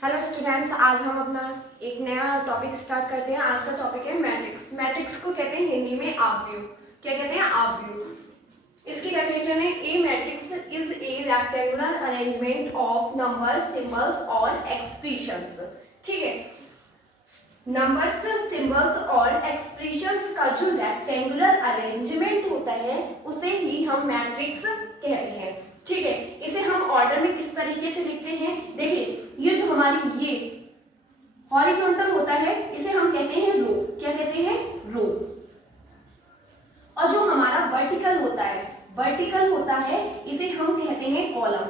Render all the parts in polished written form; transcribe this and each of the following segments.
Hello students, आज हम अपना एक नया टॉपिक स्टार्ट करते हैं। आज का टॉपिक है मैट्रिक्स। मैट्रिक्स को कहते हैं हिंदी में आव्यूह। क्या कहते हैं? आव्यूह। इसकी डेफिनेशन है a matrix is a rectangular arrangement of numbers, symbols और एक्सप्रेशंस। ठीक है, नंबर्स, सिंबल्स और एक्सप्रेशंस का जो रेक्टेंगुलर अरेंजमेंट होता है उसे ही हम मैट्रिक्स कहते हैं। ठीक है, इसे हम ऑर्डर में किस तरीके से लिखते हैं? देखिए, ये जो हमारी ये हॉरिजॉन्टल होता है इसे हम कहते हैं रो। क्या कहते हैं? रो। और जो हमारा वर्टिकल होता है इसे हम कहते हैं कॉलम।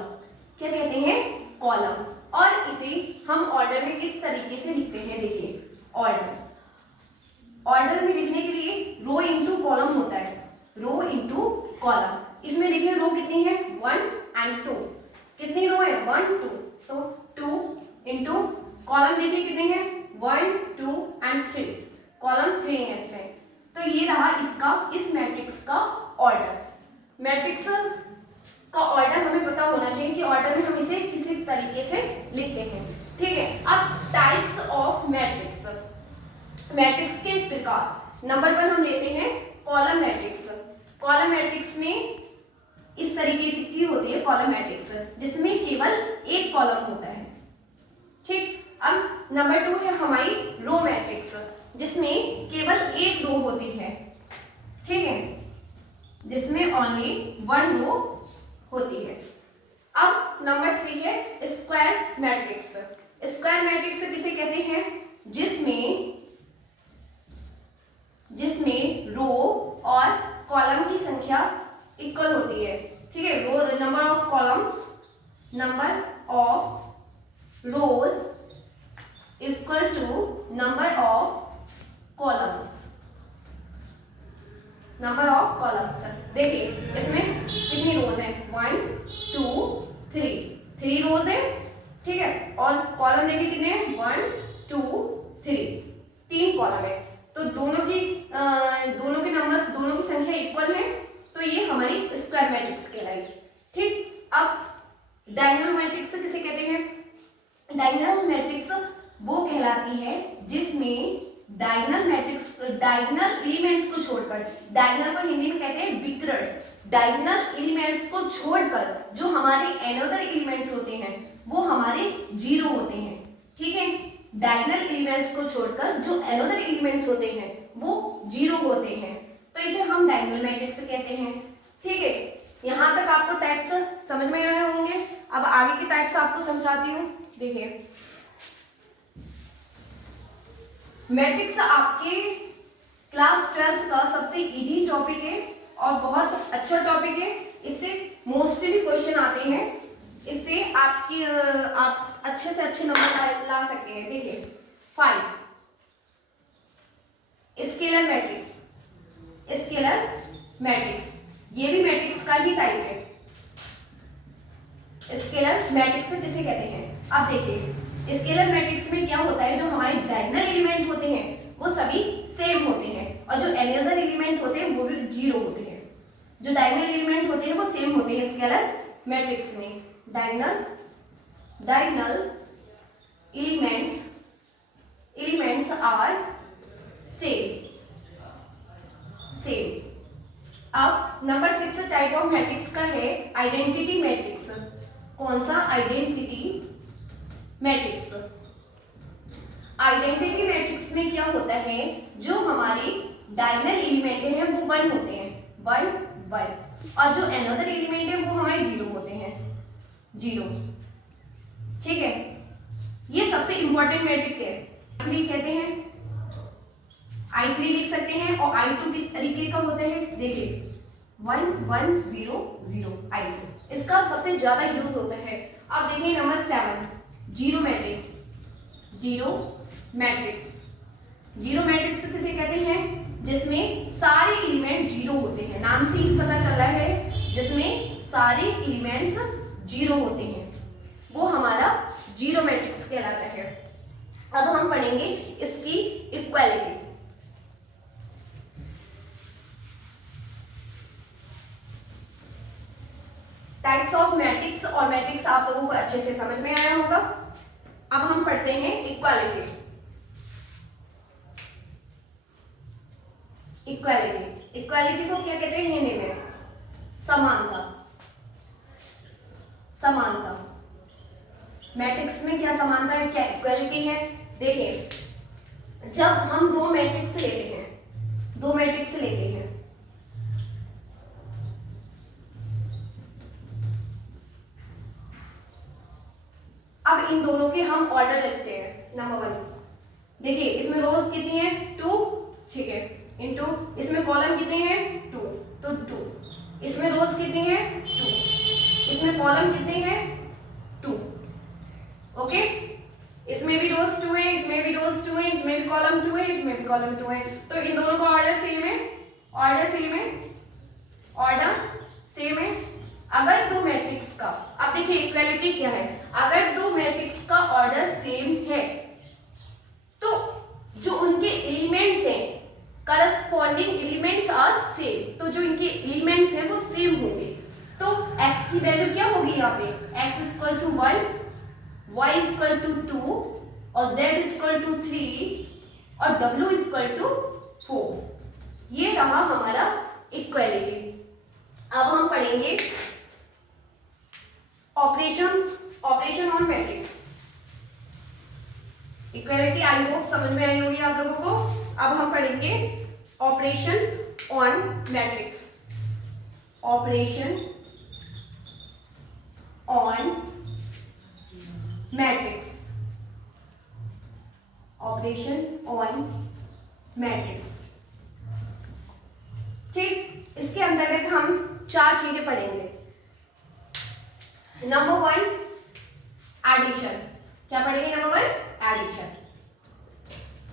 क्या कहते हैं? कॉलम। और इसे हम ऑर्डर में किस तरीके से लिखते हैं? देखिए, ऑर्डर में लिखने के लिए रो इंटू कॉलम होता है। Rho into column. इसमें देखिए रो कितनी है? 1 एंड 2। कितनी रो है? 1 2। तो 2 इंटू कॉलम देखिए कितने हैं? 1 2 एंड 3। कॉलम 3 है इसमें। तो ये रहा इसका, इस मैट्रिक्स का ऑर्डर। मैट्रिक्स का ऑर्डर हमें पता होना चाहिए कि ऑर्डर में हम इसे किसी तरीके से लिखते हैं। ठीक है, अब टाइप्स ऑफ मैट्रिक्स। मैट्रिक्स के प्रकार। नंबर 1 हम लेते हैं कॉलम मैट्रिक्स। कॉलम मैट्रिक्स में इस तरीके की होती है कॉलम मैट्रिक्स, जिसमें केवल एक कॉलम होता है। ठीक, अब नंबर 2 है हमारी रो मैट्रिक्स, जिसमें केवल एक रो होती है। ठीक है, जिसमें ओनली 1 रो होती है। अब नंबर 3 है स्क्वायर मैट्रिक्स। स्क्वायर मैट्रिक्स किसे कहते हैं? जिसमें रो और कॉलम की संख्या इक्वल होती है। ठीक है, row number of columns, number of rows equal to number of columns. Number of columns देखिए इसमें कितनी रोज है? 1 2 3। 3 रोज है। ठीक है, और कॉलम देखिए कितने हैं? 1 2 3। 3 कॉलम है। तो दोनों के नंबर्स, दोनों की संख्या इक्वल है, तो ये हमारी स्क्वायर मैट्रिक्स कहलाई। ठीक, अब डायगोनल मैट्रिक्स किसे कहते हैं? डायगोनल मैट्रिक्स वो कहलाती है जिसमें डायगोनल एलिमेंट्स को छोड़कर, डायगोनल को हिंदी में कहते हैं विकर्ण। डायगोनल एलिमेंट्स को छोड़कर जो हमारे अनदर एलिमेंट्स होते हैं वो हमारे जीरो होते हैं। ठीक है, डायगोनल एलिमेंट्स को छोड़कर जो अनदर एलिमेंट्स होते हैं वो जीरो होते हैं, तो इसे हम डायगोनल मैट्रिक्स कहते हैं। ठीक है, यहां तक आपको टाइप्स समझ में आए होंगे। अब आगे की टाइप्स आपको समझाती हूँ। देखिए, मैट्रिक्स आपके क्लास 12th का सबसे इजी टॉपिक है और बहुत अच्छा टॉपिक है। इससे मोस्टली क्वेश्चन आते हैं। इससे आप अच्छे से अच्छे नंबर ला सकते हैं। देखिए 5 स्केलर मैट्रिक्स, ये भी मैट्रिक्स का ही टाइप है। स्केलर मैट्रिक्स किसे कहते हैं? अब देखिए, स्केलर मैट्रिक्स में क्या होता है, जो हमारे डायगोनल एलिमेंट होते हैं वो सभी सेम होते हैं और जो अनदर एलिमेंट होते हैं वो भी जीरो होते हैं। जो डायगोनल एलिमेंट होते हैं वो सेम होते हैं स्केलर मैट्रिक्स में। Diagonal elements are same. अब नंबर 6 टाइप ऑफ मैट्रिक्स का है आइडेंटिटी मैट्रिक्स। कौन सा? Identity matrix. आइडेंटिटी मैट्रिक्स में क्या होता है, जो हमारे डायगोनल एलिमेंट हैं वो 1 होते हैं, 1 1, और जो अनदर एलिमेंट है वो हमारे 0 होते हैं, 0। ठीक है, ये सबसे इंपॉर्टेंट मैट्रिक्स है। I3 कहते हैं, I3 लिख सकते हैं। और I2 किस तरीके का होता है? देखिए 1 1 0 0 I2, इसका सबसे ज्यादा यूज होता है। अब देखिए number 7 zero matrix. Zero matrix किसे कहते हैं? जिसमें सारे एलिमेंट जीरो होते हैं। नाम से ही पता चल रहा है, जिसमें सारे एलिमेंट्स जीरो होते हैं वो हमारा जीरो मैट्रिक्स कहलाता है। अब हम पढ़ेंगे इसकी इक्वालिटी। टाइप्स ऑफ मैट्रिक्स और मैट्रिक्स आप लोगों को अच्छे से समझ में आया होगा। अब हम पढ़ते हैं इक्वालिटी। इक्वालिटी, इक्वालिटी को क्या कहते हैं हिंदी में? समानता। समानता, मैट्रिक्स में क्या समानता है, क्या इक्वालिटी है? देखिए, जब हम दो मैट्रिक्स लेते हैं, अब इन दोनों के हम ऑर्डर लिखते हैं। नंबर 1, देखिए इसमें रोज कितनी है? 2, ठीक है, इनटू इसमें कॉलम कितने हैं? 2, तो 2। इसमें रोज कितनी है? 2, इसमें कॉलम कितने हैं? 2, ओके। इसमें भी रोज 2 है, इसमें भी रोज 2 है, इसमें भी कॉलम 2 है, इसमें भी कॉलम 2 है, तो इन दोनों का ऑर्डर सेम है, ऑर्डर सेम है, ऑर्डर सेम है। अगर दो मैट्रिक्स का, अब देखिए इक्वालिटी क्या है, अगर दो मैट्रिक्स का ऑर्डर सेम है तो जो उनके एलिमेंट्स हैं, करस्पॉन्डिंग एलिमेंट्स आर सेम, तो जो इनके एलिमेंट्स हैं वो सेम होंगे। तो x की वैल्यू क्या होगी यहाँ पे? x equal to 1, y equal to 2 और z इक्वल टू 3 और w इक्वल टू 4। ये रहा हमारा इक्वालिटी। अब हम पढ़ेंगे operation on matrix. Equality I hope समझ में आई होगी आप लोगों को। अब हम पढ़ेंगे operation on matrix. Operation on matrix, operation on matrix, ठीक। इसके अंतर्गत हम 4 चीजें पढ़ेंगे। Number 1 addition. क्या पढ़ेंगे? नंबर 1 एडिशन,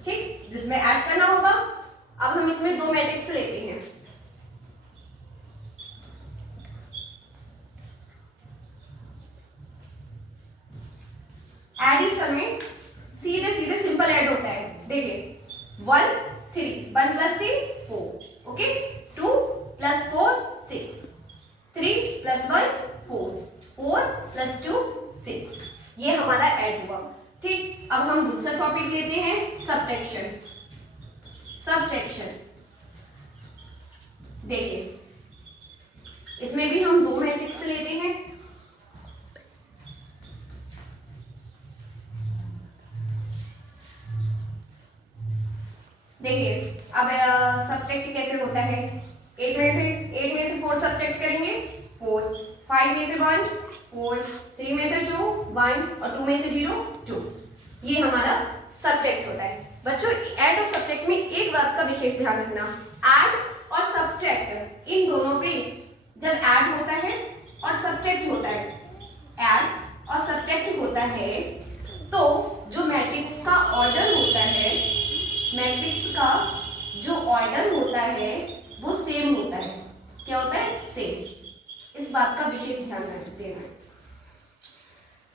ठीक, जिसमें ऐड करना होगा। अब हम इसमें दो मैट्रिक्स लेते हैं। एडिशन में सीधे सीधे सिंपल ऐड होता है। देखिए 1 3, 1 + 3 4, ओके, 2 + 4 6, 3 + 1 4, 4 + 2 6, ये हमारा ऐड हुआ, ठीक। अब हम दूसरा टॉपिक लेते हैं सब्ट्रैक्शन। सब्ट्रैक्शन, देखिए इसमें भी हम दो मैट्रिक्स लेते हैं। देखिए अब सब्ट्रैक्ट कैसे होता है? 8 में से 4 सब्ट्रैक्ट करेंगे 4, 5 में से 1 4, 3 में से 2 1 और 2 में से 0 2, ये हमारा सब्ट्रैक्ट होता है। बच्चों ऐड और सब्ट्रैक्ट में एक बात का विशेष ध्यान रखना, ऐड और सब्ट्रैक्ट इन दोनों पे जब ऐड होता है और सब्ट्रैक्ट होता है, ऐड और सब्ट्रैक्ट होता है, तो जो मैट्रिक्स का ऑर्डर होता है, मैट्रिक्स का जो ऑर्डर होता है वो सेम होता है। क्या होता है? सेम। इस बात का विशेष ध्यान देना,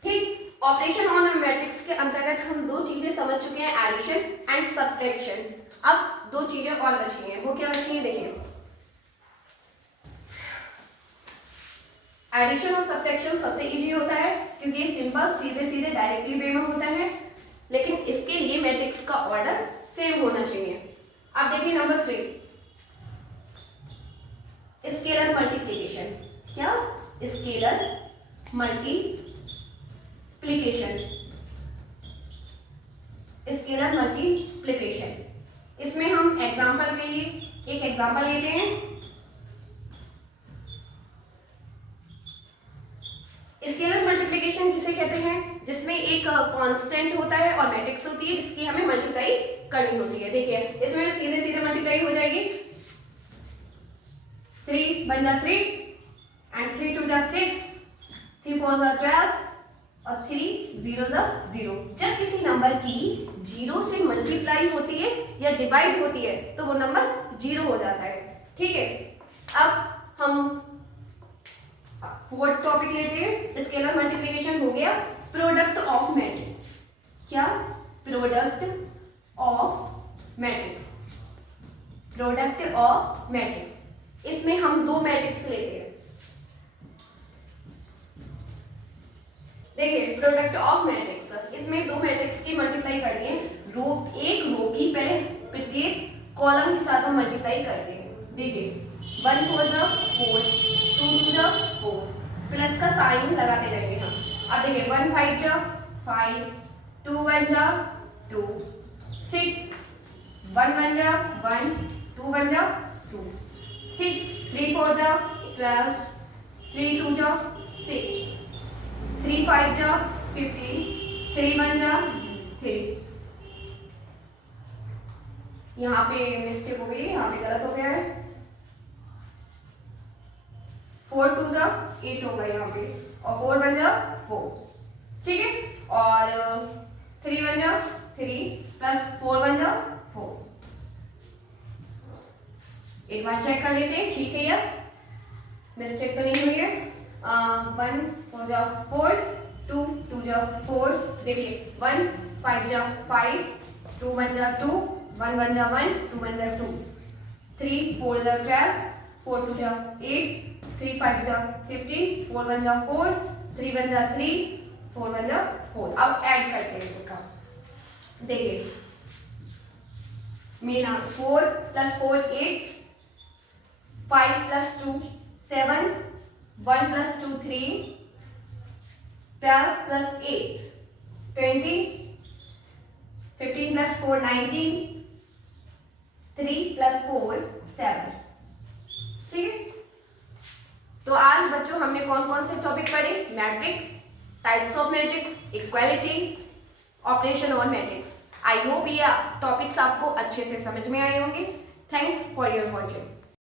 ठीक। ऑपरेशन ऑन मैट्रिक्स के अंतर्गत हम दो चीजें समझ चुके हैं, एडिशन एंड सब्ट्रैक्शन। अब दो चीजें और बची हैं, वो क्या बची हैं? देखिए एडिशन और सब्ट्रैक्शन सबसे इजी होता है क्योंकि ये सिंपल सीधे सीधे डायरेक्टली वे में होता है, लेकिन इसके लिए मैट्रिक्स का ऑर्डर सेम होना चाहिए। अब देखिए नंबर 3 स्केलर मल्टीप्लिकेशन। क्या? Scalar multiplication, scalar multiplication. इसमें हम एग्जांपल के लिए एक एग्जांपल लेते हैं। स्केलर मल्टीप्लिकेशन किसे कहते हैं? जिसमें एक कांस्टेंट होता है और मैट्रिक्स होती है जिसकी हमें मल्टीप्लाई करनी होती है। देखिए इसमें सीधे सीधे मल्टीप्लाई हो जाएगी, 3 1 जा 3 एंड 3 2 जा 6, 3 4 जा 12 और 3 0 जा 0। जब किसी नंबर की 0 से मल्टीप्लाई होती है या डिवाइड होती है तो वो नंबर 0 हो जाता है, ठीक है। अब हम फोर्थ टॉपिक लेते हैं, स्केलर मल्टीप्लिकेशन हो गया। Product of matrix. क्या? Product of matrix, product of matrix. इसमें हम दो मैट्रिक्स लेते हैं। देखिए प्रोडक्ट ऑफ मैट्रिक्स, इसमें दो 1 4 जा 4, 2 2 जा 4, प्लस का साइन लगाते रहेंगे हम। अब देखिए 1 5 जा 5, 2 1 जा 2, ठीक, 1 1 जा 1, 2 1 जा 2, ठीक, 3 4 जा 12, 3 2 जा 6, 3 5 जा 15, 3 1 जा 3। यहाँ पे मिस्टेक हो गई, यहाँ पे गलत हो गया है। 4 2 जा 8 होगा यहाँ पे, और 4 1 जा 4, ठीक है, और 3 1 जा 3 प्लस 4 1 जा 4। एक बार चेक कर लेते हैं, ठीक है यार, मिस्टेक तो नहीं हुई है। 1 4 जा 4, 2 2 जा 4, देखिए 1 5 जा 5, 2 1 जा 2, 1 1 जा 1, 2 1 जा 2, 3 4 जा 12, 4 2 जा 8, 3 5 जा 15, 4 1 जा 4, 3 1 जा 3, 4 1 जा 4। अब ऐड करते हैं इसका, देखिए मेरा 4 plus 4 8, 5 plus 2 7, 1 plus 2 3, 12 plus 8 20, 15 plus 4 19, 3 plus 4 7, ठीक है। तो आज बच्चों हमने कौन कौन से टॉपिक पढ़े? Matrix, types of matrix, equality, operation on matrix. I hope ये टॉपिक्स आपको अच्छे से समझ में आए होंगे। Thanks for your watching.